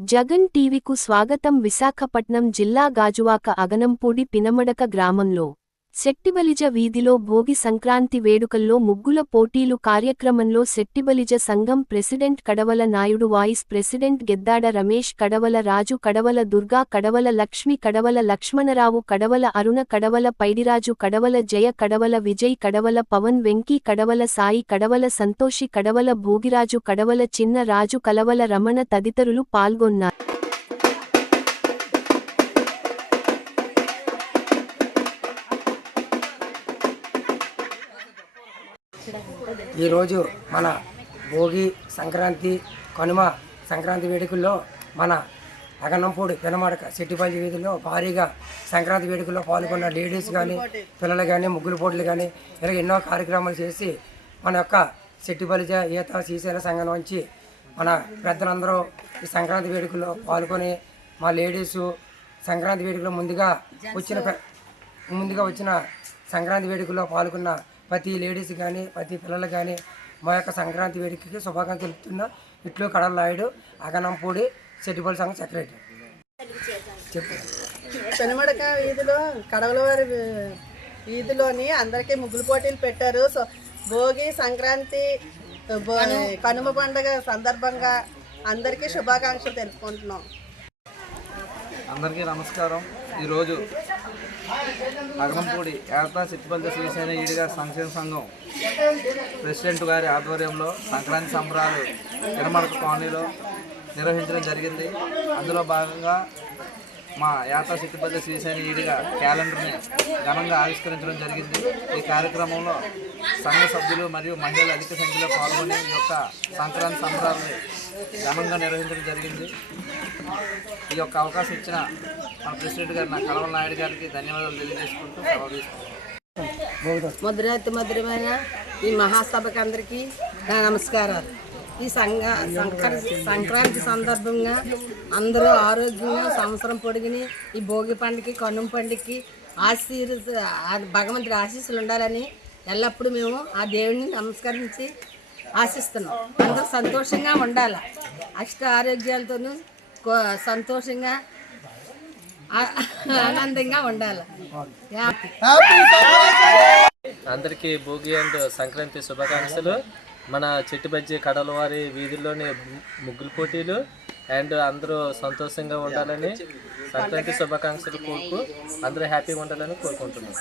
జగన్ టీవీకు స్వాగతం. విశాఖపట్నం జిల్లా గాజువాక అగనంపూడి పినమడక గ్రామంలో శెట్టిబలిజ వీధిలో భోగి సంక్రాంతి వేడుకల్లో ముగ్గుల పోటీలు కార్యక్రమంలో శెట్టిబలిజ సంఘం president Kadavala Naidu, vice president Geddada Ramesh, Kadavala Raju, Kadavala Durga, Kadavala Lakshmi, Kadavala Lakshmanarao, Kadavala Aruna, Kadavala Paidiraju, Kadavala Jaya, Kadavala Vijay, Kadavala Pavan, Venky, Kadavala Sai, Kadavala Santoshi, Kadavala Bhogiraju, Kadavala Chinna Raju, Kalavala Ramana తదితరులు పాల్గొన్నారు. ఈరోజు మన భోగి సంక్రాంతి కనుమ సంక్రాంతి వేడుకల్లో మన అగనంపూడి పినమడక శెట్టిపల్లి వీధిలో భారీగా సంక్రాంతి వేడుకల్లో పాల్గొన్న లేడీస్ కానీ పిల్లలు కానీ ముగ్గులు పోటీలు కానీ ఇలాగ ఎన్నో కార్యక్రమాలు చేసి మన యొక్క శెట్టిపల్లిజ ఈత శ్రీశైల సంఘం నుంచి మన పెద్దలందరూ ఈ సంక్రాంతి వేడుకల్లో పాల్గొని మా లేడీసు సంక్రాంతి వేడుకలో ముందుగా వచ్చిన సంక్రాంతి వేడుకల్లో పాల్గొన్న ప్రతి లేడీస్ కానీ ప్రతి పిల్లలు కానీ మా యొక్క సంక్రాంతి వేడుకకి శుభాకాంక్షలు తెలుపుతున్నా. ఇట్లు కడల నాయుడు, అగనంపూడి శెట్టిపల్లి సంఘం సెక్రటరీ. పినమడక వీధిలో కడవలవారి వీధిలోని అందరికీ ముగ్గులు పోటీలు పెట్టారు. సో భోగి సంక్రాంతి కనుమ పండుగ సందర్భంగా అందరికీ శుభాకాంక్షలు తెలుపుకుంటున్నాం. అందరికీ నమస్కారం. ఈరోజు అగనంపూడి ఏతా శెట్టిపల్లి శ్రీశైల ఈడిగా సంక్షేమ సంఘం ప్రెసిడెంట్ గారి ఆధ్వర్యంలో సంక్రాంతి సంబరాలు పినమడక కాలనీలో నిర్వహించడం జరిగింది. అందులో భాగంగా మా ఏతా శెట్టిపల్లి శ్రీశైల ఈడిగా క్యాలెండర్ని ఘనంగా ఆవిష్కరించడం జరిగింది. ఈ కార్యక్రమంలో సంఘ సభ్యులు మరియు మహిళలు అధిక సంఖ్యలో పాల్గొని ఈ యొక్క సంక్రాంతి సంబరాలని ఘనంగా నిర్వహించడం జరిగింది. ఈ యొక్క అవకాశం ఇచ్చిన మన ప్రెసిడెంట్ గారు కడవల నాయుడు గారికి ధన్యవాదాలు తెలియజేసుకుంటూ సెలవు తీసుకుంటాం. మధురమైన ఈ మహాసభకి అందరికీ నా నమస్కారాలు. ఈ సంక్రాంతి సందర్భంగా అందరూ ఆరోగ్యంగా సంవత్సరం పొడిగిని ఈ భోగి పండుగకి కనుమ పండుగకి భగవంతుడి ఆశీస్సులు ఉండాలని ఎల్లప్పుడూ మేము ఆ దేవుడిని నమస్కరించి ఆశిస్తున్నాం. అందరూ సంతోషంగా ఉండాలి, అష్ట ఆరోగ్యాలతోనూ సంతోషంగా ఆనందంగా ఉండాలి. అందరికీ భోగి అండ్ సంక్రాంతి శుభాకాంక్షలు. మన చెట్టుబజ్జి కడలవారి వీధుల్లోని ముగ్గులు పోటీలు అండ్ అందరూ సంతోషంగా ఉండాలని సంక్రాంతి శుభాకాంక్షలు కోరుకు అందరూ హ్యాపీగా ఉండాలని కోరుకుంటున్నాం.